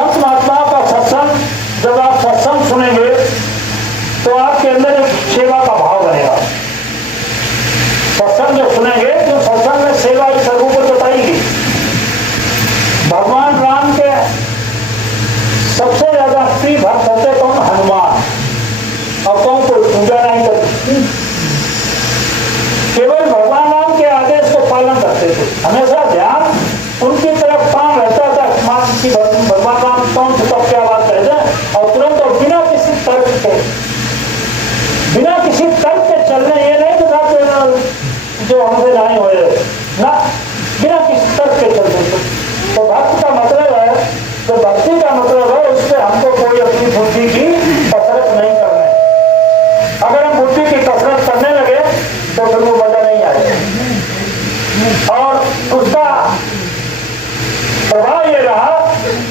संत महात्माओं का सत्संग, जब आप सत्संग सुनेंगे तो आपके अंदर एक सेवा का भाव बनेगा। सत्संग जब सुनेंगे तो सत्संग में सेवा की स्वरूप बताएगी। भगवान राम के सबसे ज्यादा प्रिय भक्त होते कौन? हनुमान। और कौन कोई पूजा नहीं करती, केवल भगवान राम के आदेश को पालन करते थे। हमेशा ध्यान उनकी तरफ काम रहता था कि भगवान राम कौन से कब क्या बात कहते हैं, और तुरंत और बिना किसी तर्क के चलने, ये नहीं बताते जो हमसे नहीं हो ना, बिना किसी तर्क के चलते थे। तो भक्त का मतलब है, तो भक्ति का मतलब है उससे हमको कोई अपनी बुद्धि की कसरत नहीं करनी। अगर हम बुद्धि की कसरत करने लगे तो फिर वो मजा नहीं आएगा। और उसका प्रभाव ये रहा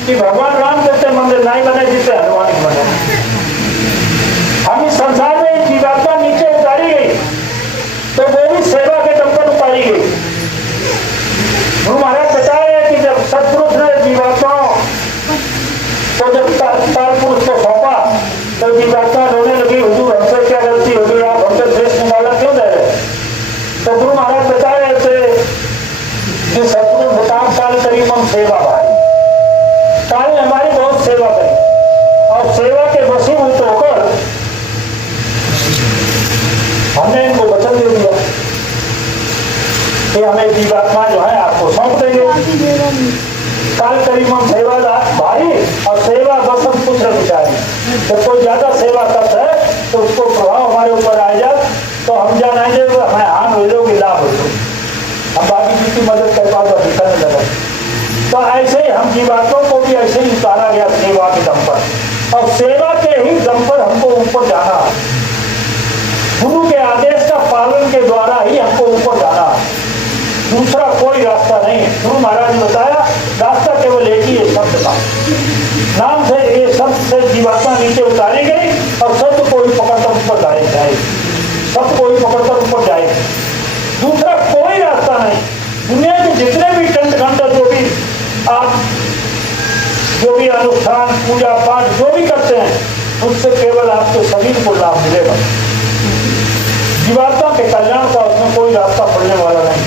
कि भगवान राम जैसे मंदिर नहीं बने जिससे हनुमान बने। हम इस संसार में जीवात्मा नीचे उतारी गई तो वो भी सेवा के दम पर उतारी गई। गुरु महाराज बताए कि जब सतपुरुष ने जीवात्माओं को जब काल पुरुष को सौंपा तो जीवात्मा रोने लगी, हुजूर हमसे क्या गलती होगी, आप हमसे देश निकाला क्यों दे रहे? तो गुरु महाराज बता रहे थे कि सतपुरुष बताम काल करीब हम सेवा भाई, काल ने हमारी बहुत सेवा करी और सेवा के वशीभूत होकर हमने इनको वचन दे दिया कि हमें जीवात्मा जो है आपको सौंप देंगे। काल करीब हम सेवादार भाई और सेवा बसंत पुत्र बिचारी। जब कोई ज्यादा सेवा करता है तो उसको प्रभाव हमारे ऊपर आ जाए तो हम जानेंगे हमें हान हो जाओगे, लाभ हो जाओ, हम बाकी जिसकी मदद कर पाओ दिखाने लगा। तो ऐसे ही हम जीवात्मा को भी ऐसे ही उतारा गया सेवा के दम पर, और सेवा के ही दम पर हमको ऊपर जाना। गुरु के आदेश का पालन के द्वारा ही हमको ऊपर जाना, दूसरा कोई रास्ता नहीं। गुरु महाराज ने बताया रास्ता केवल एक ही है, शब्द का नाम से ये शब्द से जीवात्मा नीचे उतारी गई और शब्द को ही पकड़कर ऊपर जाए, शब्द को ही पकड़कर ऊपर जाए, दूसरा कोई रास्ता नहीं। दुनिया के जितने भी चंद घंटा जो भी अनुष्ठान पूजा पाठ जो भी करते हैं उससे केवल आपके शरीर को लाभ मिलेगा, जीवात्मा के कल्याण का उसमें कोई रास्ता पड़ने वाला नहीं।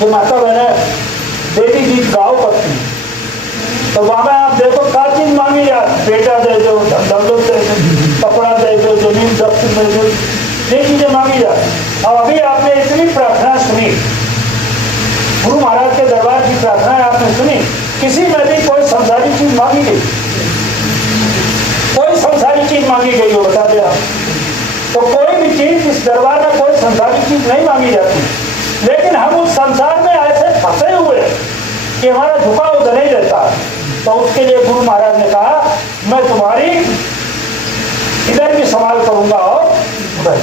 जो माता बहने बेटी की गाँव करती तो वहां आप देखो क्या चीज मांगी यार, बेटा दे दो, दौलत दे दो, कपड़ा दे दो, जमीन जब्त दे दो, ये चीजें मांगी जाए। और अभी आपने इतनी प्रार्थना सुनी, गुरु महाराज के दरबार की प्रार्थना आपने सुनी, किसी में भी कोई संसारी चीज मांगी गई, कोई संसारी चीज मांगी गई हो बता दे आप? तो कोई भी चीज इस दरबार में कोई संसारी चीज नहीं मांगी जाती, लेकिन हम उस संसार में ऐसे फंसे हुए कि हमारा झुकाव उधर नहीं रहता। तो उसके लिए गुरु महाराज ने कहा मैं तुम्हारी इधर भी संभाल करूंगा और उधर।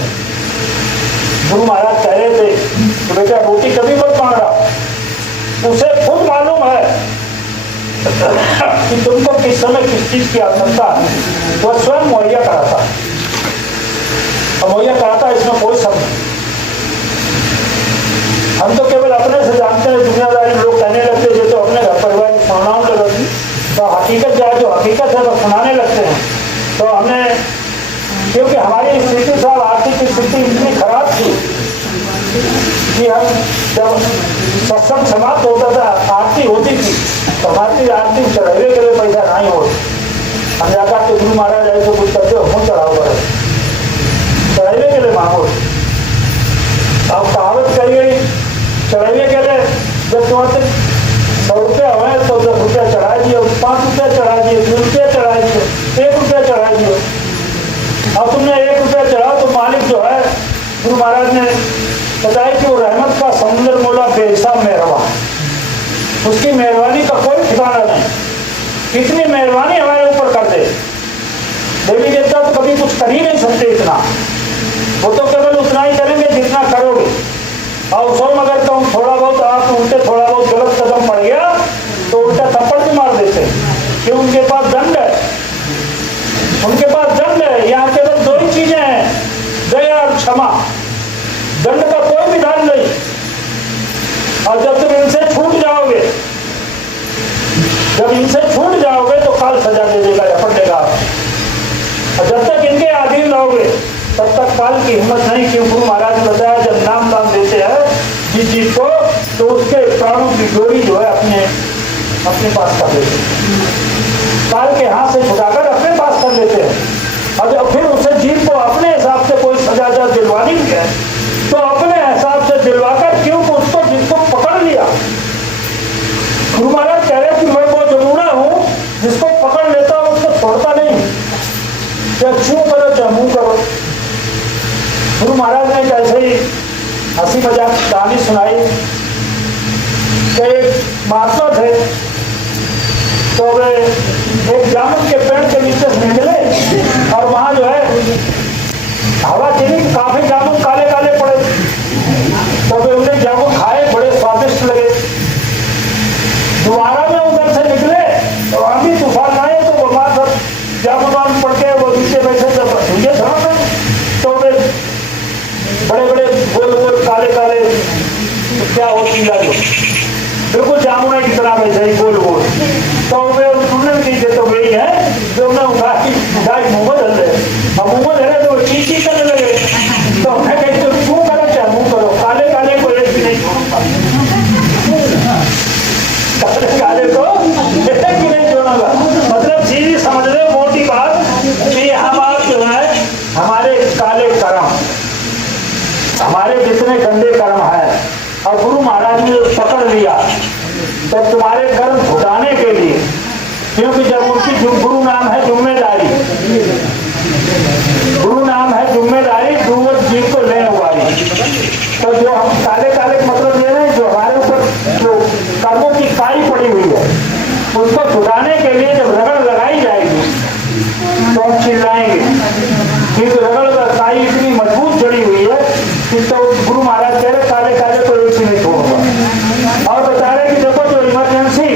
गुरु महाराज कह रहे थे तो बेटा रोटी कभी मत मांग रहा, उसे खुद मालूम है कि तुमको किस समय किस चीज की आवश्यकता है, वह स्वयं मुहैया कराता है। और मुहैया कराता है इसमें कोई शब्द नहीं। हम तो केवल अपने से जानते हैं, दुनियादारी लोग कहने लगते हैं जो तो अपने घर परिवार की सुनाने लगती, तो हकीकत जाए जो हकीकत है तो सुनाने लगते हैं। तो हमने क्योंकि हमारी स्थिति साहब आर्थिक स्थिति इतनी खराब थी कि हम जब सत्संग समाप्त होता था आरती होती थी तो हमारी आरती चढ़ावे के लिए पैसा नहीं हो, हम जाकर के गुरु महाराज ऐसे कुछ करते हो चढ़ाओ कर चढ़ावे के लिए मांगो। अब कहावत कही गई चढ़ावे के लिए जब तुम्हारे 100 रुपया हुए तो 10 रुपया चढ़ा दिए, 5 रुपया चढ़ा दिए, 2 रुपया चढ़ा दिए, 1 रुपया चढ़ा दिए। अब तुमने 1 रुपया चढ़ाओ तो मालिक जो है गुरु महाराज ने बताया कि वो रहमत का समुद्र मोला बेहिसाब मेहरबान, उसकी मेहरबानी का कोई ठिकाना नहीं। इतनी मेहरबानी हमारे ऊपर कर दे, देवी देवता तो कभी कुछ कर ही नहीं सकते इतना, वो तो केवल उतना ही करेंगे जितना करोगे। और उसमें अगर तुम थोड़ा बहुत आप उनके थोड़ा बहुत गलत कदम पड़ गया तो उल्टा थप्पड़ भी मार देते कि उनके पास दंड है, उनके पास दंड है। यहाँ केवल 2 ही चीजें हैं, दया और क्षमा, दंड का कोई विधान नहीं। और जब तुम इनसे छूट जाओगे तब तक काल की हिम्मत नहीं कि गुरु महाराज ने बताया जब नाम दान देते हैं जिस चीज को तो उसके प्राणों की डोरी जो है अपने पास कर लेते हैं, काल के हाथ से छुड़ाकर अपने पास कर लेते हैं। और जब फिर उसे जीव को अपने हिसाब से कोई सजा दिलवानी है तो अपने हिसाब से दिलवाकर क्यों उसको जिसको पकड़ लिया। गुरु महाराज कह रहे कि मैं वो जमुना हूं जिसको पकड़ लेता हूं उसको छोड़ता नहीं, चाहे छू करो चाहे मुंह करो। गुरु महाराज ने कैसे ही हंसी मजाक कहानी सुनाई कि एक महात्मा थे तो वे एक जामुन के पेड़ के नीचे से निकले और वहां जो है हवा चली, काफी जामुन काले काले पड़े, तो वे उन्हें जामुन खाए, बड़े स्वादिष्ट लगे। दोबारा में उधर से निकले तो आंधी तूफान आए तो वो वहां सब जामुन पड़ के वो नीचे बैठे जब भूजे था तो वे बड़े बड़े गोल गोल काले काले क्या हो पीला जो बिल्कुल जामुना की तरह बैठे गोल गोल, तो वे उन्होंने नहीं देते वही है जो उन्हें उठाई मुंह में धर रहे, अब मुंह में धरे तो चीची करने लगे, तो हमने कही तो क्यों करो चाहे मुंह करो, काले काले को एक भी नहीं छोड़ूंगा, काले काले को एक भी नहीं छोड़ूंगा। मतलब सीधी समझ लो मोटी बात कि हम आप जो है हमारे काले कर्म, हमारे जितने गंदे कर्म है और गुरु महाराज ने पकड़ लिया तो तुम्हारे कर्म घुटाने के लिए, क्योंकि जब उनकी गुरु नाम है जिम्मेदारी, गुरु नाम है जिम्मेदारी डूबत जीव को ले उबारी, तो जो हम काले काले मतलब ये है जो हमारे ऊपर जो कर्मों की काई पड़ी हुई है उसको छुटाने के लिए जब रगड़ लगाई जाएगी तो हम चिल्लाएंगे, क्योंकि रगड़ का काई इतनी मजबूत जड़ी हुई है कि तो गुरु महाराज कह रहे काले काले को एक ही नहीं छोड़ूंगा। और बता रहे कि देखो जो इमरजेंसी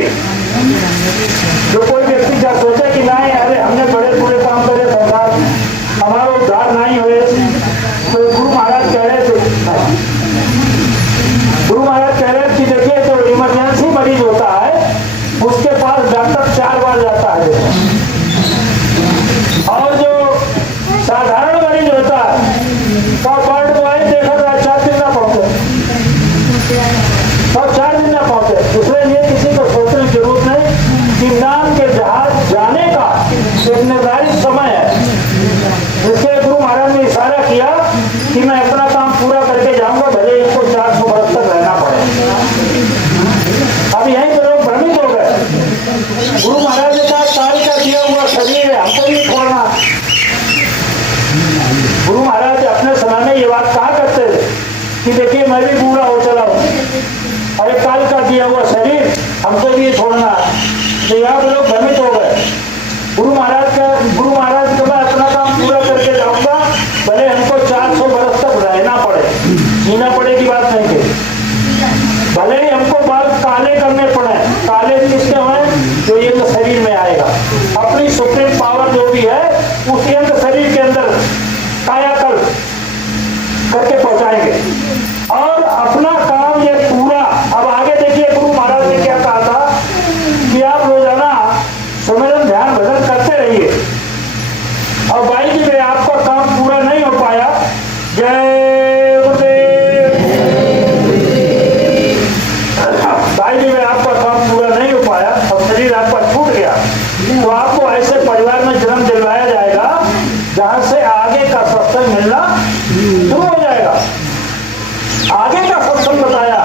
जो कोई व्यक्ति क्या सोचे कि नहीं अरे हमने बड़े पूरे काम करे सरकार हमारा उद्धार नहीं हुए, तो गुरु महाराज कह रहे थे, गुरु महाराज कह रहे कि देखिए जो इमरजेंसी मरीज होता है उसके पास डॉक्टर 4 बार जाता है, और जो साधारण मरीज होता है तो वार्ड बॉय देखा 4 दिन ना पहुंचे और 4 दिन ना पहुंचे, इसलिए ये किसी को सोचने की जरूरत नहीं कि नाम के जहाज जाने का एक निर्धारित समय है, जिसके गुरु महाराज ने इशारा किया कि मैं अपना काम पूरा करके जाऊंगा भले इनको 400 वर्ष तक रहना पड़े। अब यहीं पर लोग भ्रमित हो गए, गुरु महाराज ने कहा काल का दिया हुआ शरीर है हमको नहीं छोड़ना। गुरु महाराज अपने समय में ये बात कहा करते थे कि देखिए मैं भी बूढ़ा हो चला हूं, अरे काल का दिया हुआ शरीर हमको भी छोड़ना, तो यहाँ पे लोग भ्रमित हो गए। गुरु महाराज का मैं अपना काम पूरा करके जाऊंगा भले हमको 400 वर्ष तक रहना पड़े, जीना पड़े की बात नहीं है, भले ही हमको बाल काले करने पड़े, काले किसके हैं जो ये तो शरीर में आएगा, अपनी सुप्रीम पावर जो भी है उसी अंग शरीर के अंदर कायाकल्प करके पहुंचाएंगे और अपना काम ये पूरा। अब आगे देखिए गुरु महाराज ने क्या कहा था कि आप रोजाना सुमिरन ध्यान भजन करते रहिए, और भाई जी में आपका काम पूरा नहीं हो पाया, जय गुरुदेव, भाई जी में आपका काम पूरा नहीं हो पाया और शरीर आपका छूट गया तो आपको ऐसे परिवार में जन्म दिलवाया जाएगा जहां से आगे का सत्संग मिलना शुरू हो जाएगा। आगे का सत्संग बताया,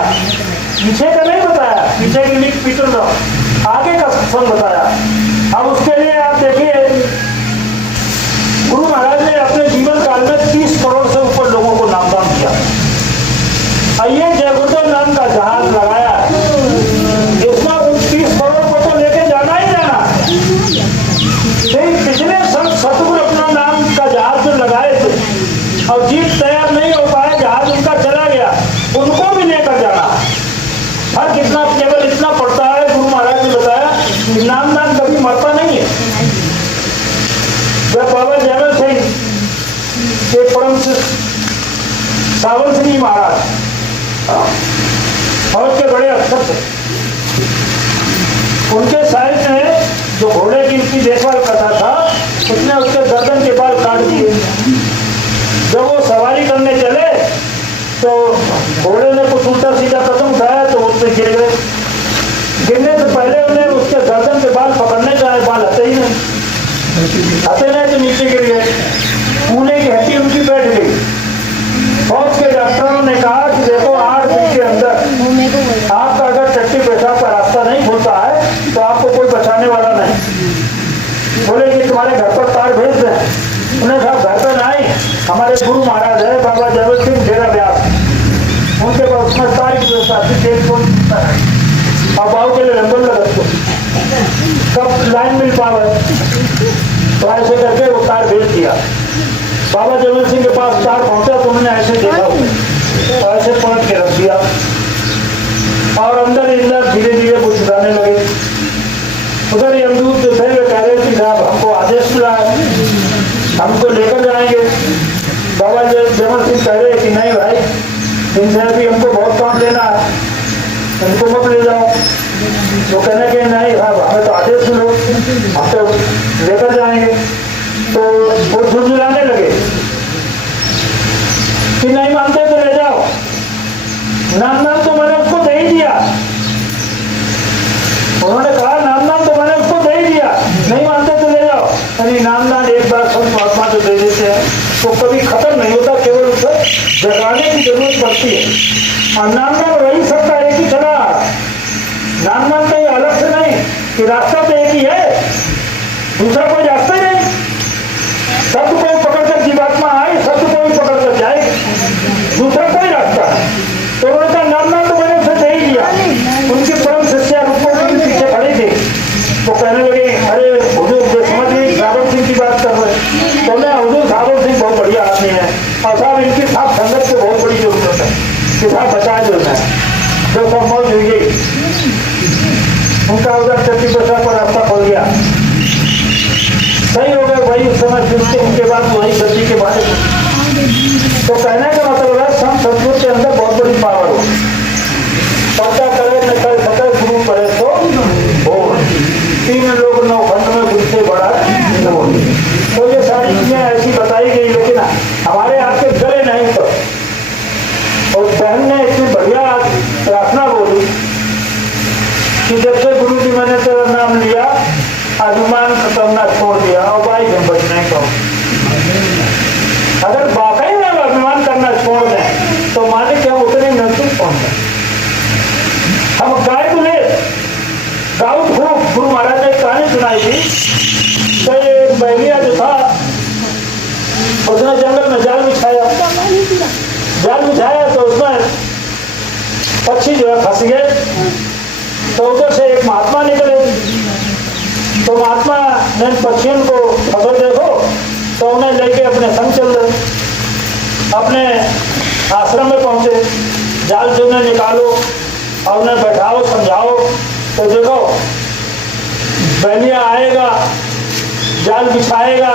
पीछे का नहीं बताया, पीछे की लिख पीटल रहा, आगे का सत्संग बताया। अब उसके लिए आप देखिए गुरु महाराज ने अपने जीवन काल में 30 करोड़ से ऊपर लोगों को नामदान किया, और ये जय गुरुदेव नाम का जहाज लगाया, इसमें उन 30 करोड़ को तो लेके जाना ही जाना। पिछले सतगुरु अपना नाम का जहाज जो लगाए थे और जीप तैयार नहीं हो पाया, जहाज उनका चला गया, उनको भी लेकर जाना। हर कितना केवल इतना पड़ता है, गुरु महाराज ने बताया नामदान कभी मरता नहीं है। जब बाबा जयमल सिंह के परम सावन सिंह महाराज और के बड़े अक्षर थे, उनके साहित्य में जो घोड़े की उसकी देखभाल करता था उसने उसके गर्दन के बाल काट दिए। जब सीधा कदम उठाया तो उससे गिर गए। गिरने से पहले उन्हें उसके गर्दन के बाल पकड़ने का बाल हटे ही नहीं तो नीचे गिर गए। कूल्हे की हड्डी उनकी बैठ गई। फौज के डॉक्टरों ने कहा कि देखो 8 दिन के अंदर आपका अगर टट्टी पेशाब का रास्ता नहीं खुलता है तो आपको कोई बचाने वाला नहीं। बोले कि तुम्हारे घर पर तार भेज दें। उन्हें कहा घर पर नहीं, हमारे गुरु महाराज है बाबा जबल सिंह डेरा व्यास, उनके पास उसमें तार की व्यवस्था थी। अब बाबू के लिए नंबर लगा तो कब लाइन मिल पावे, तो ऐसे करके वो तार भेज दिया। बाबा जबल सिंह के पास तार पहुंचा तो उन्होंने ऐसे देखा तो ऐसे पलट के रख दिया और अंदर धीरे धीरे वो छुड़ाने लगे। उधर यमदूत जो थे वे कह रहे थे साहब हमको आदेश मिला है, हमको लेकर जाएंगे। बाबा जबल सिंह कह रहे कि नहीं भाई, इनसे अभी हमको बहुत काम लेना है, इनको मत ले जाओ। तो कहने के नहीं साहब हमें तो आदेश मिलो, हम तो लेकर जाएंगे। तो वो झुंझुलाने लगे कि नहीं मानते तो ले जाओ, नाम तो मैंने उसको दे ही दिया। उन्होंने कहा नाम तो मैंने उसको दे ही दिया, नहीं मानते तो ले जाओ। यानी नाम एक बार संत महात्मा जो दे देते हैं तो कभी खत्म नहीं होता, केवल उसे जगाने की जरूरत पड़ती है। और नाम वही सबका एक ही चला, नाम कहीं अलग से नहीं कि रास्ता तो एक ही है, दूसरा कोई रास्ता ही नहीं। सबको कोई पकड़कर जीवात्मा आए, सबको कोई पकड़कर जाए, दूसरा कोई रास्ता है। तो उनका नाम तो मैंने उसे दे ही दिया। उनके परम शिष्य रूपों के पीछे खड़े थे, तो कहने लगे अरे हुजूर समझ गए साबर सिंह की बात कर रहे। तो मैं हुजूर साबर सिंह बहुत बढ़िया आदमी है और साहब इनकी साथ संगत की बहुत बड़ी जरूरत है कि साहब बचाए जो है जो सब मौज हुई गई। उनका उधर टट्टी पेशाब का रास्ता खोल गया, सही हो गया। वही उस समय फिर उनके बाद वही गद्दी के बारे में। तो कहने का मतलब है संत सदगुरु के अंदर बहुत बड़ी पावर हो। पर्दा करे न करे सकर गुरु करे तो हो, 3 लोग 9 खंड में गुरु से बड़ा नहीं। तो ये सारी चीजें ऐसी बताई गई, लेकिन हमारे आपके गले नहीं। तो और बहन ने इतनी बढ़िया प्रार्थना बोली कि जब से गुरु जी मैंने तेरा नाम लिया अभिमान करना छोड़ दिया और भाई हम बचने को। अगर वाकई में अभिमान करना छोड़ दें तो माने कि हम उतने नजदीक पहुंचे। हम गाय को ले गाँव खूब गुरु महाराज ने कहानी सुनाई थी। तो ये बैलिया जो था उसने जंगल में जाल बिछाया तो उसमें पक्षी जो है फंस गए। तो उधर से एक महात्मा निकले, तो महात्मा ने पक्षियों को खबर देखो तो उन्हें लेके अपने संग चल रहे। अपने आश्रम में पहुंचे, जाल से उन्हें निकालो और उन्हें बैठाओ समझाओ। तो देखो बैलिया आएगा, जाल बिछाएगा,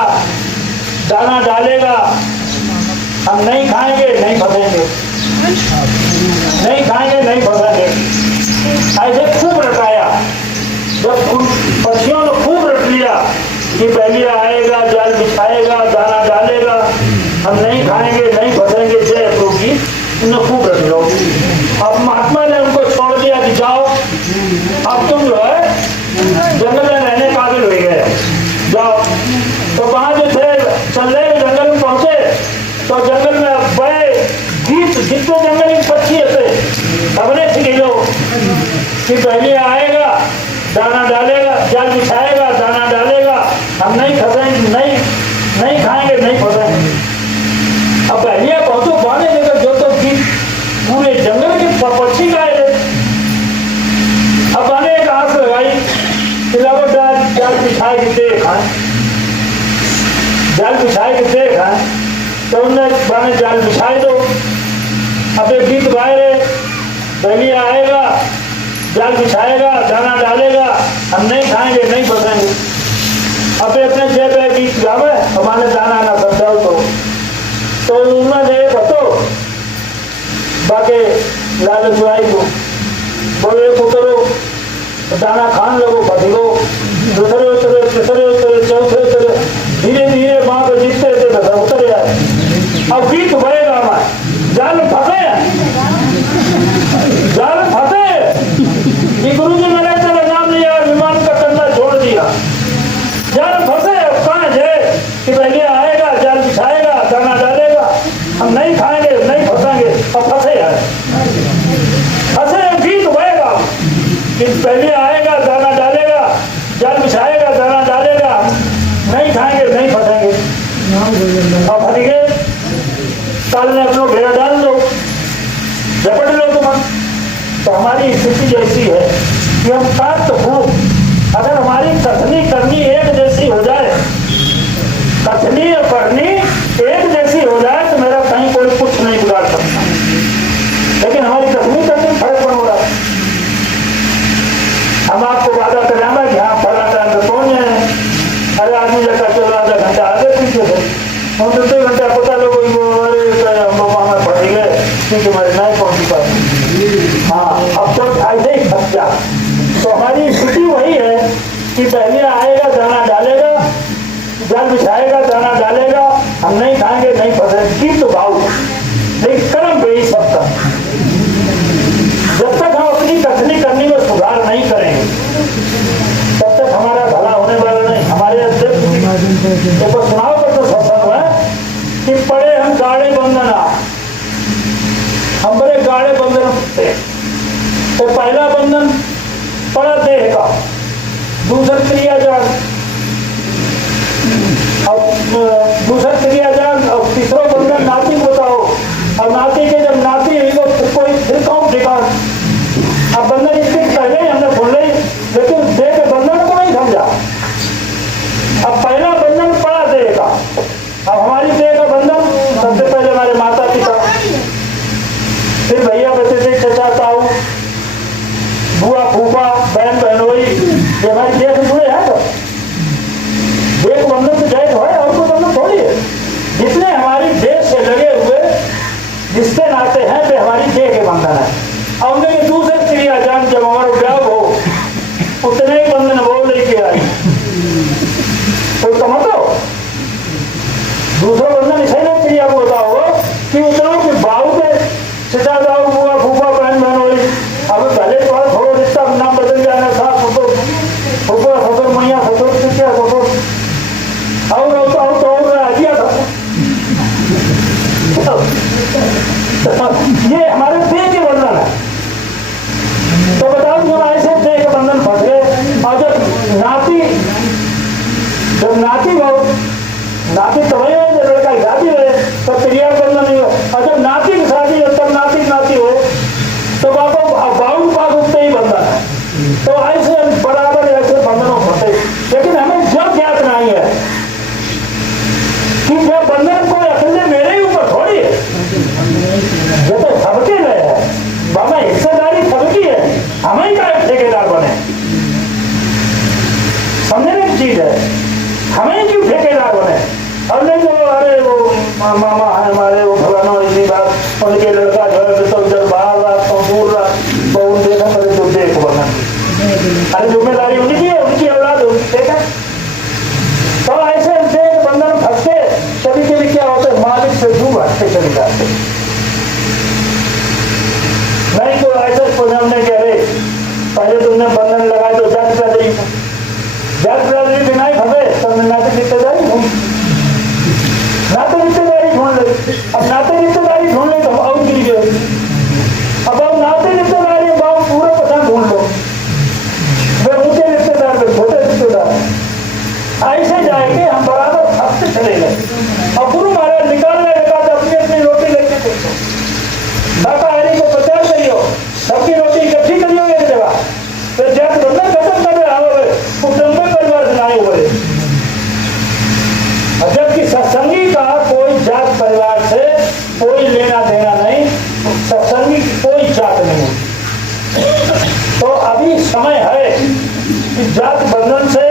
दाना डालेगा, हम नहीं खाएंगे नहीं फंसेंगे, नहीं खाएंगे नहीं फंसेंगे। ऐसे खूब रटाया। जब पक्षियों ने खूब रट लिया कि बैलिया आएगा, जाल बिछाएगा, दाना डालेगा, हम नहीं खाएंगे नहीं फंसेंगे, जय होगी, उन्हें खूब रट लो। अब महात्मा ने उनको छोड़ दिया कि जाओ अब तुम जो है जंगल में रहने काबिल हो गए, जाओ। तो वहां जो थे चल रहे जंगल में पहुंचे तो जंगल में बड़े गीत जितने जंगली पक्षी थे सबने सीखे कि पहले आएगा दाना डालेगा, जाल बिछाएगा, दाना डालेगा, हम नहीं फंसेंगे नहीं खाएंगे नहीं फंसेंगे। अब पहले पहुंचो पाने देकर जो तो गीत पूरे जंगल के पक्षी गाए थे। अब मैंने एक आस लगाई कि जाल बिछाए कि दे खाए, जाल बिछाए कि दे खाए। तो उन्होंने बाने जाल बिछाए दो। अब एक गीत गाए रहे, पहले आएगा, जाल बिछाएगा, दाना डालेगा, हम नहीं खाएंगे नहीं फंसेंगे। अब अपने जय गीत गावे हमारे दाना ना समझाओ। तो उन्होंने बतो बाकी लाल जुआई को बोले उतरो दाना खान लगो फटिलो, दूसरे उतरे तीसरे उतरे चौथे उतरे, धीरे धीरे माँ को जीतते थे उतरे आए। अब गीत बढ़ेगा हमारे जाल फंसे कि पहले आएगा दाना डालेगा, जाल बिछाएगा दाना डालेगा, नहीं खाएंगे नहीं फंसेंगे, अब फंस गए काल ने अपना घेरा डाल दो, झपट लो तुम। तो हमारी स्थिति जैसी है कि हम प्राप्त हो, अगर हमारी कथनी करनी एक जैसी हो जाए, कथनी और करनी एक जैसी हो जाए तो मेरा कहीं कोई कुछ नहीं बिगाड़ सकता। लेकिन हमारी कथनी करनी फर्क पड़ रहा है। हम आपको वादा कराना कि हाँ फला टाइम पे पहुंच जाए, अरे आदमी जैसा चल आधा घंटा आगे पीछे थे, हम तो 2 घंटा पता लोग हम पड़ गए क्योंकि हमारे नहीं पहुंच पाते। हाँ अब तो ऐसे ही फंस जा। तो हमारी स्थिति वही है कि पहले आएगा दाना डालेगा, जाल बिछाएगा दाना डालेगा, हम नहीं खाएंगे नहीं फंसेंगे, ठीक तो भाव, लेकिन कर्म पे ही सबका। जब तक हम अपनी कथनी करने में सुधार नहीं करेंगे तब तक हमारा भला होने वाला नहीं। हमारे अध्यक्ष देखो सुनाओ कर तो सत्संग है कि पड़े हम गाड़े बंधना, हम बड़े गाड़े बंधन थे। तो पहला बंधन पड़ा देह का, दूसरा क्रियाजान, दूसरा क्रियाजान, और तीसरा बंधन नाती बताओ, और नाती के जब नाती है तो कोई फिर कौन ठिकान। अब बंधन इसके पहले ही हमने खोल ली, लेकिन देह के बंधन को नहीं समझा। अब पहला बंधन पड़ा देह का, अब हमारी देह का बंधन सबसे पहले हमारे माता पिता, फिर भैया बच्चे थे, चचा ताऊ, बुआ फूफा, बहन बहनोई, ये हमारी देह से जुड़े हैं। तो देह बंधन तो जय तो है, और कोई बंधन थोड़ी है। जितने हमारी देह से लगे हुए रिश्ते नाते हैं वे हमारी देह के बंधन है। और उनके दूसरे क्रियाजान जब हमारा ब्याह हो उतने ही बंधन वो लेके आई, तो समझो दूसरा बंधन इसे नहीं क्रिया को होता होगा कि उतना कि बाबू के चचा दाऊ बुआ फूफा बहन बहनोई, अब पहले तो थोड़ा रिश्ता नाम बदल जाना, सास ससुर फूफा ससुर मैया ससुर क्या ससुर और आजिया था। ये हमारे देह के बंधन है। तो बताओ जब ऐसे देह के बंधन फंस गए, और जब नाती तो वही है, जब लड़का शादी हुए तो क्रिया बंधन नहीं हो, और जब नाती की शादी हो तब नाती हो तो बाबू पास उतने ही बंधन है। तो ऐसे बराबर ऐसे बंधनों फंसे, लेकिन हमें जब ज्ञात नहीं है कि यह बंधन कोई अकेले मेरे ही ऊपर थोड़ी है, ये तो सबके लिए है, हमें हिस्सेदारी सबकी है, हमें का ठेकेदार बने, समझने की चीज है, हमें क्यों ठेकेदार बने। अब नहीं तो अरे वो मामा है हमारे, वो फलाना इतनी बात, उनके लड़का जो है तो उधर बाहर रहा तो दूर रहा, वो उन देखा करे तो देख बना, अरे जिम्मेदारी उनकी है, उनकी औलाद ठीक है। तो ऐसे देख बंधन फंस के कभी कभी क्या होता है, मालिक से दूर हटते चले जाते। नहीं तो ऐसा हमने कह रहे पहले तुमने बंधन लगाए तो जात बिरादरी बिना ही फंसे, तुमने नाते रिश्तेदारी ढूंढ, नाते रिश्तेदारी ढूंढ ले। अब नाते रिश्तेदारी ढूंढ ले तो हम और गिर गए। अब नाते रिश्तेदारी बाप पूरा पता ढूंढ लो, वे ऊंचे रिश्तेदार वे छोटे रिश्तेदार, ऐसे जाएंगे हम बराबर फंसते चले गए। और गुरु महाराज निकालने लगा तो अपनी अपनी रोटी लेके देखो, शाकाहारी को प्रचार करियो, सबकी रोटी इकट्ठी करियो एक जगह, तो जात बंधन खत्म कर रहा हो, कुटुंब परिवार बनाए हुए। जबकि सत्संगी का कोई जात परिवार से कोई लेना देना नहीं, सत्संगी की कोई जात नहीं। तो अभी समय है कि जात बंधन से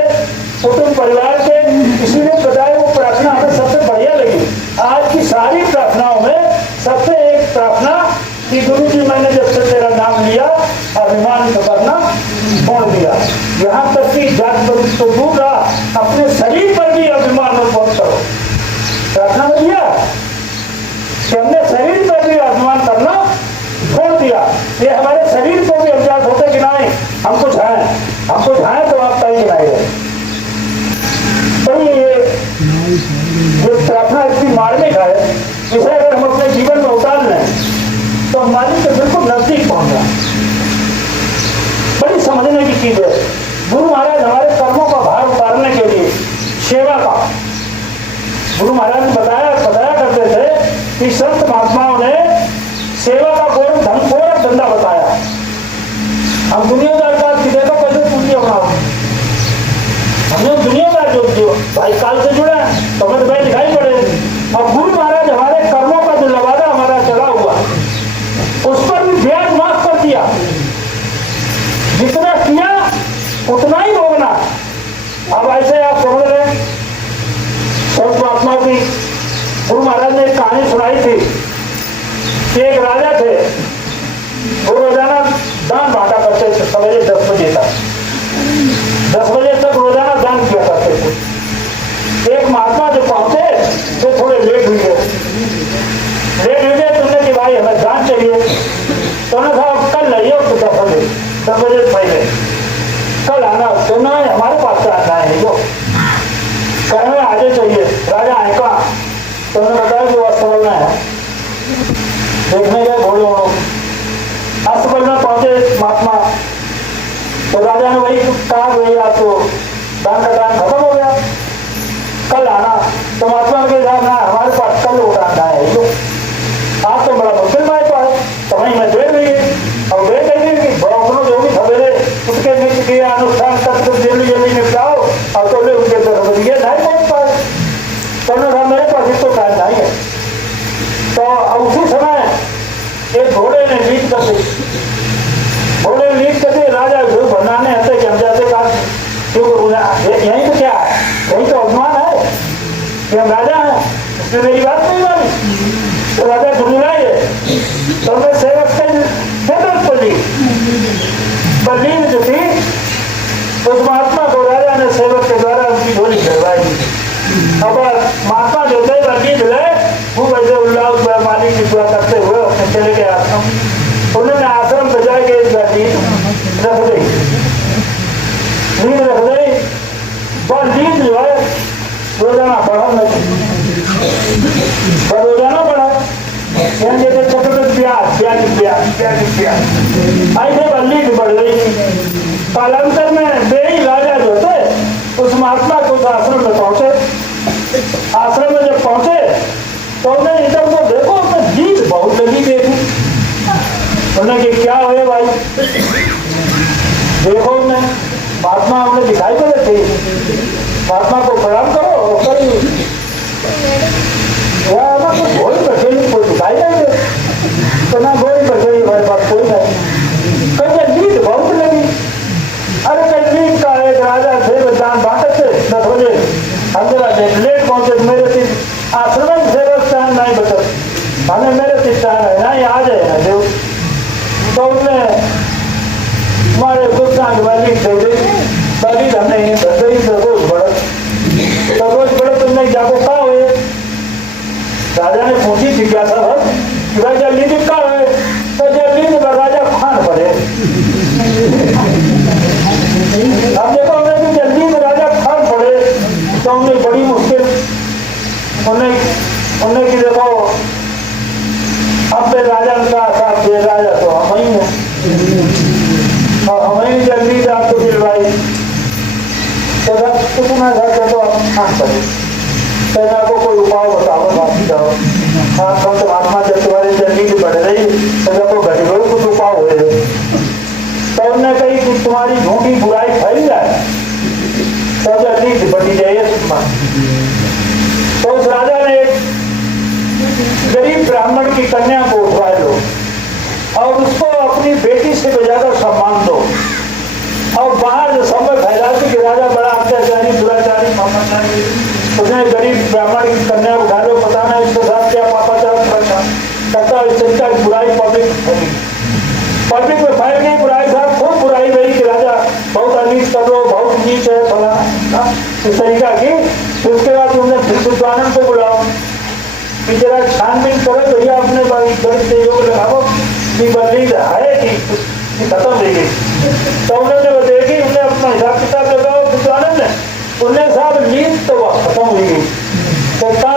कुटुंब परिवार के, इसीलिए बताए वो प्रार्थना हमें सबसे बढ़िया लगी। आज की सारी प्रार्थनाओं में सबसे एक प्रार्थना कि गुरु जी मैंने जब से तेरा नाम लिया अभिमान तो करना छोड़ दिया, यहाँ तक कि जात बंधन तो दूर रहा, अपने शरीर पर भी अभिमान मत करो। प्रार्थना में दिया कि हमने शरीर पर भी अभिमान करना छोड़ दिया। ये हमारे शरीर को भी अभ्यास होते कि नहीं, हमको झाए तो आप कहीं गिनाएंगे। तो ये प्रार्थना इतनी मार्मिक है, इसे अगर हम अपने जीवन में उतार लें तो मालिक के बिल्कुल नजदीक पहुंच जाए। बड़ी समझ चीज है। गुरु महाराज हमारे कर्मों का भार उतारने के लिए सेवा का, गुरु महाराज ने बताया करते थे कि संत महात्माओं ने सेवा का गोरख धंधा बताया। हम दुनियादार का देखो कैसे पूछिए अपना, हमने दुनियादार जो भाई काल से जुड़े हैं तो हमें तो भाई दिखाई पड़े। और गुरु महाराज हमारे कर्मों का जो लवादा हमारा चला हुआ उस पर भी ब्याज माफ कर दिया। जितना किया उतना ही भोगना। अब ऐसे आप समझ रहे संत महात्माओं की, गुरु महाराज ने एक कहानी सुनाई थी कि एक राजा थे, वो रोजाना दान बांटा करते थे सवेरे 10 बजे तक, 10 बजे तक रोजाना दान किया करते थे। एक महात्मा जो पहुंचे वो थोड़े लेट हुए तुमने कि भाई हमें दान चाहिए, तो उन्होंने कहा कल लाइए 10 बजे पहले कल आना, तो ना हमारे पास से आना है जो कहने आगे चाहिए। राजा आए कहा तो उन्होंने बताया कि वो अस्तबल में है, देखने गए भोले लोग। अस्तबल में पहुंचे महात्मा, तो राजा ने वही कहा भाई आपको दान का दान खत्म हो गया, कल आना। तो महात्मा के साथ ना हमारे पास कल उठाना है जो आज तो बड़ा मुश्किल में पाए, तो वहीं मैं देर रही और देर कही कि ब्राह्मणों जो भी सवेरे उसके नित्य क्रिया अनुष्ठान तक जल्दी निपटाओ और तो ले उनके तरफ ये नहीं पहुंच पाए। तो उन्होंने मेरे पास इसको टाइम नहीं है। तो उसी समय एक घोड़े ने लीड कर दी, घोड़े ने लीड कर दी। राजा जो बनाने आते कि हम जाते कहा यही तो क्या है, यही तो अभिमान है कि हम राजा हैं, इसमें मेरी बात नहीं मानी। तो राजा गुनगुनाए तो मैं सेवक से जरूरत पड़ी, बलीन जो थी उस महात्मा को राजा ने सेवक के द्वारा उनकी झोली करवाई। अब महात्मा जो थे बलीन है वो वैसे उल्लास मालिक की दुआ करते हुए अपने चले गए आश्रम। उन्होंने आश्रम बजाय के नींद रख दी, नींद रख दी। पर नींद जो है रोजाना बढ़ा नहीं, पर रोजाना बढ़ा जैसे छोटे प्याज ऐसे बल्ली बढ़ गई। कालांतर में बेई राजा जो थे उस महात्मा को उस आश्रम में पहुंचे। आश्रम में जब पहुंचे तो उन्हें इधर को देखो उसमें जीत बहुत लगी देखी। उन्हें कि क्या हुए भाई, देखो उन्हें महात्मा उन्हें दिखाई पड़े थे, महात्मा को प्रणाम करो और कहीं कोई बचेगी कोई दिखाई नहीं दे, तो ना कोई बचेगी हमारे पास कोई नहीं। कहीं नींद बहुत लगी। अरे कहीं नींद का एक राजा थे दान बांटे थे 10 बजे, हम जरा लेट पहुंचे, मेरे से आश्रम से टाइम नहीं बचत, हमें मेरे से टाइम है ना आ जाए ना देव। तो उसने हमारे गुस्सा की वाली दे दी, बाकी हमने रोज बढ़त तुमने जाको कहा हुए। राजा ने पूछी जिज्ञासा भर कि भाई जल्दी दिखा है, तो जल्दी में राजा खान पड़े। अब देखो कि जल्दी में राजा खान पड़े तो उन्हें बड़ी मुश्किल उन्हें कि देखो अब राजा का साथ दे, राजा तो हम ही हैं और हमें जल्दी से आपको दिलवाई तो तुम्हें घर तो आप खान पड़े, कहना को कोई उपाय बताओ बाकी जाओ। हाँ संत महात्मा जब तुम्हारी जल्दी बढ़ रही तो गरीबों कुछ उपाय हो रहे। तो उन्होंने कही कि तुम्हारी झूठी बुराई फैल जाए तो जल्दी बढ़ी जाए। तो उस राजा ने एक गरीब ब्राह्मण की कन्या को उठवा लो और उसको अपनी बेटी से भी ज्यादा सम्मान दो और बाहर जो संबल फैलाती कि राजा बड़ा अत्याचारी दुराचारी पापाचारी, उसने गरीब ब्राह्मण की कन्या उठा लो, पता नहीं इसके साथ क्या पापाचार करता है। चिंता बुराई पब्लिक में फैल गई, बुराई साहब खूब बुराई रही कि राजा बहुत अनीच कर लो, बहुत नीच है फलाना इस तरीका की। उसके बाद तुमने विद्वानों को बुलाओ कि जरा छानबीन करो भैया अपने गणित योग लगाओ कि बदली है कि खत्म हो गई। तो उन्होंने वो देखी, उन्हें अपना हिसाब किताब लगाओ विद्वानों ने, उन्हें साहब नींद तो वह खत्म हो गई। तो कहा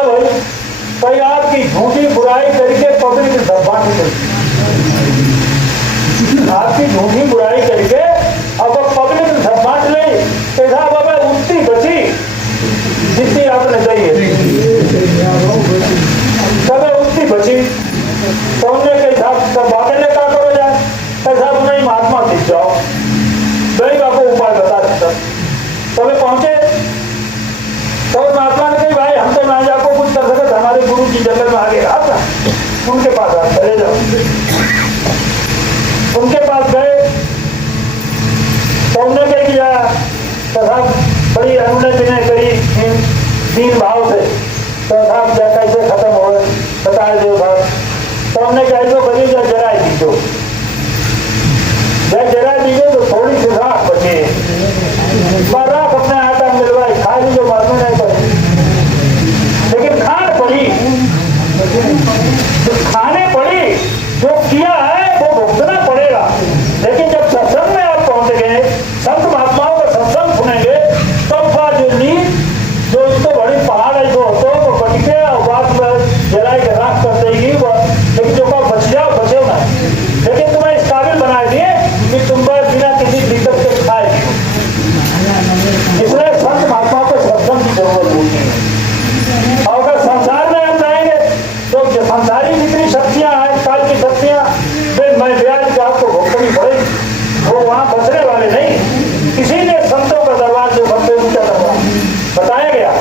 भाई आपकी झूठी बुराई करके पब्लिक बांट गई, आपकी झूठी बुराई करके अब पब्लिक तो साहब अब उतनी बची जितनी आपने दी है, तब उतनी बची। तो उन्होंने कही साहब बाबे ने क्या करो जाए, साहब नहीं महात्मा दिख जाओ, वही आपको उपाय बता देता। तभी पहुंचे तो महात्मा ने कही भाई हम तो ना जाको कुछ कर सकते, हमारे गुरु जी जंगल में आगे रहा था, उनके पास आप चले जाओ। उनके पास गए तो उन्होंने क्या किया, तो साहब बड़ी अनुनय विनय करी दीन भाव से, तो साहब कैसे खत्म हो गए बताए दो साहब। तो हमने कहा जो बनी जरा दीजो, जरा दीजो तो थोड़ी सी राख बची, राख अपने आटा मिलवाई खा लीजिए, बाद में नहीं पड़ी, लेकिन खाने पड़ी, जो खाने पड़ी, जो किया है वो भुगतना पड़ेगा। लेकिन जब सत्संग में आप पहुंच गए, संत महात्माओं का सत्संग सुनेंगे, तब बात जो नींद जो इसको बड़ी पहाड़ है जो होते हो तो बच गया और बात में जलाई के राख कर देगी, लेकिन जो कहा बच जाओ बचे ना, लेकिन तुम्हें इस काबिल बना दिए कि तुम बिना किसी दिक्कत के खाए। इसलिए संत महात्मा को सत्संग की जरूरत होती है। और अगर संसार में हम रहेंगे तो संसारी जितनी शक्तियां हैं, काल की शक्तियां, मैं ब्याज की आपको भुगतनी पड़ेगी, वो वहां बचने वाले नहीं। किसी ने संतों का दरबार जो सबसे ऊंचा दरबार बताया गया।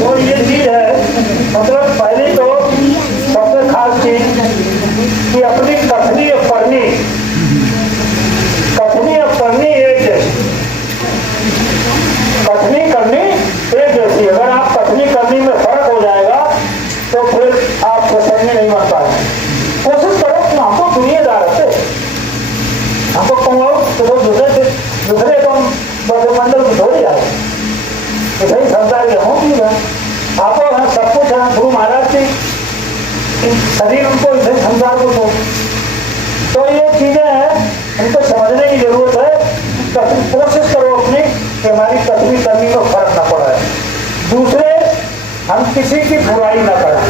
तो ये चीज है, मतलब पहली तो सबसे खास चीज कि अपनी कथनी और पढ़नी एक जैसी, कथनी करनी एक जैसी। अगर आप कथनी करनी में फर्क हो जाएगा तो फिर आप प्रसन्न नहीं बन पाएंगे। कोशिश करो कि हमको दुनियादार रहते, हमको कमाओ तो दूसरे को मंडल में थोड़ी आए, सही संसार के होंगी आपको सब कुछ है। गुरु महाराज की शरीर उनको इसे संसार को तो ये चीजें हैं, इनको समझने की जरूरत है। कोशिश करो अपनी कि हमारी कथनी करनी में फर्क न पड़ा है। दूसरे, हम किसी की बुराई न करें।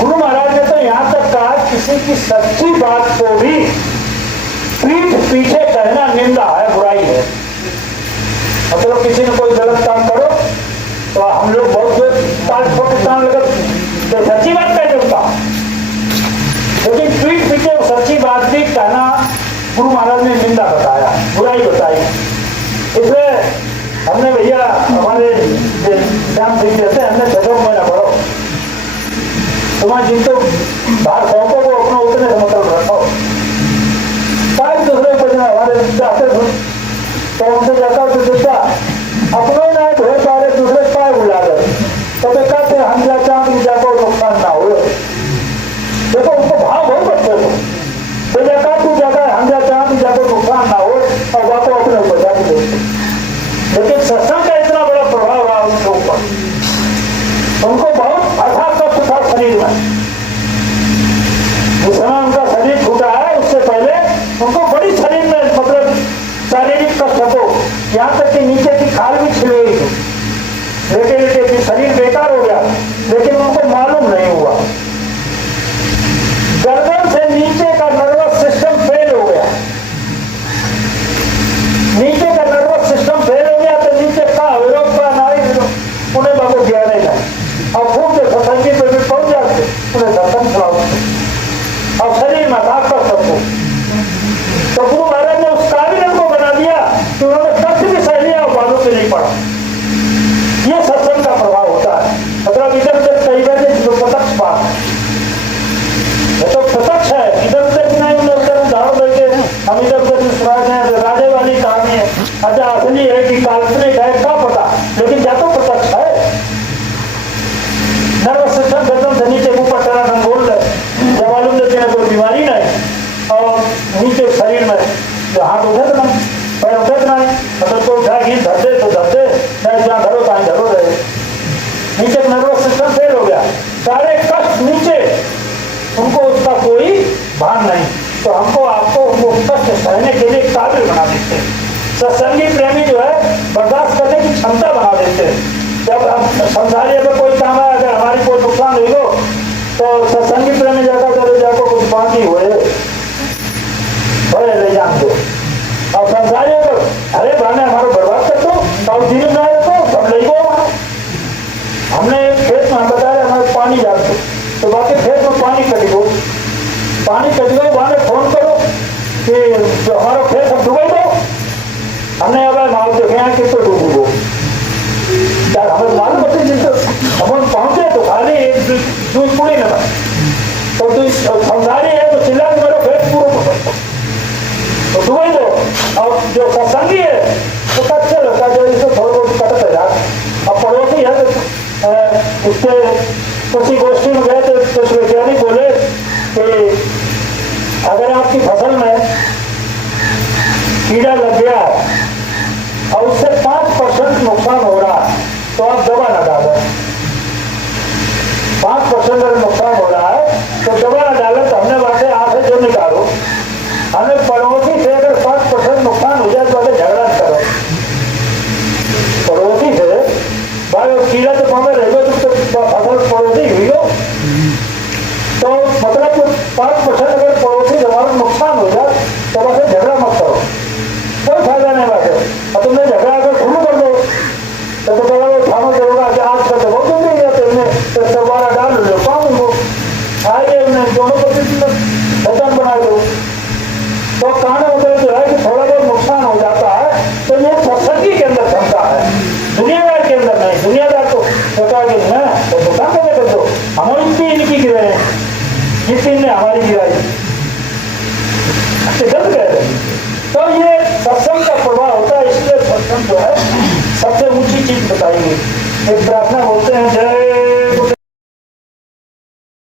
गुरु महाराज ने तो यहाँ तक कहा किसी की सच्ची बात को भी पीठ पीछे कहना निंदा है, बुराई है। मतलब किसी ने कोई गलत काम करो तो हम लोग बहुत पाकिस्तान लगा तो सच्ची बात कहते उनका, लेकिन पीठ पीछे सच्ची बात भी कहना गुरु महाराज ने निंदा बताया, बुराई बताई। इसलिए हमने भैया हमारे श्याम सिंह जैसे हमने दशों महीना पढ़ो, तुम्हारे जिनको बाहर सौंपो को अपना उतने से मतलब रखो, सारे दूसरे को हमारे जाते तो उनसे जाता तो दिखता अपनों ना धोए पारे दूसरे पाए बुला कर तो कहते हम जाता कि जाको नुकसान ना हो। देखो उनको भाव बहुत अच्छे हो, तो जाता तू जाता हम जाता कि जाको नुकसान ना हो और बातों अपने ऊपर जाके देखते। लेकिन सत्संग का इतना बड़ा प्रभाव रहा उनके ऊपर, उनको बहुत अथा कष्ट था शरीर में। जिस समय उनका शरीर छूटा है उससे पहले उनको बड़ी शरीर में मतलब शारीरिक कष्ट हो, यहाँ तक कि नीचे की खाल भी छिल गई, लेटे लेटे शरीर बेकार हो गया, लेकिन उनको मालूम नहीं हुआ। गर्दन से नीचे का नर्वस सिस्टम फेल हो गया, नीचे का नर्वस सिस्टम फेल हो गया तो नीचे का विरोध का नारी उन्हें बाबू ज्ञान नहीं लगा और खूब के सत्संगी पे भी पहुंच जाते उन्हें सत्संग सुनाओ और शरीर में भाग कर सबको। तो गुरु महाराज ने उस काबिल को बना दिया कि उन्होंने कष्ट भी सह लिया और बालों पे नहीं पड़ा। ये सत्संग का प्रभाव होता है। मतलब इधर उधर कई बार जो प्रत्यक्ष बात है तो प्रत्यक्ष है, इधर उधर की नहीं, उधर उधर उदाहरण देते हैं हम, इधर उधर सुनाते हैं। राजे वाली कहानी है, अच्छा असली है कि काल्पनिक है क्या पता, लेकिन या तो प्रत्यक्ष है। नर्वस सिस्टम गर्दन से नीचे ऊपर चला रंगोल है, जब मालूम देते हैं कोई बीमारी नहीं और नीचे शरीर में जो हाथ उठे तो नहीं, पैर उठे तो नहीं, मतलब तो उठाएगी धरते तो धरते नहीं, जहाँ धरो कहीं धरो रहे। नीचे नर्वस सिस्टम फेल हो गया, सारे कष्ट नीचे, उनको उसका कोई भान नहीं। तो हमको आपको उनको कष्ट सहने के लिए काबिल बना देते हैं। सत्संगी प्रेमी जो है बर्दाश्त करने की क्षमता बना देते हैं। जब हम संसारी अगर कोई काम है, अगर हमारी कोई नुकसान हुई हो तो सत्संगी प्रेमी जाकर चले जाको कुछ बाकी हुए ले जान दो। और संसारी तो अरे बहने हमारे बर्बाद कर दो और दिन में तो सब ले गो। हमने खेत में बताया हमारे पानी डाल दो तो बाकी खेत में पानी कट गो वहां फोन करो कि जो हमारा खेत सब डूबे दो। हमने अब माल देखे कि तो डूबो यार हमें मालूम होते जिससे हम पहुंचे तो खाली एक दूध पूरी न बन तो तू समझानी है तो चिल्ला के मेरा खेत पूरा तो डूबे दो। और जो सत्संगी है तो कच्चे लगता जो इसको थोड़ा बहुत कटत है यार। अब पड़ोसी है तो उसके किसी गोष्ठी में गए तो कुछ वैज्ञानिक बोले कि अगर आपकी फसल में कीड़ा लग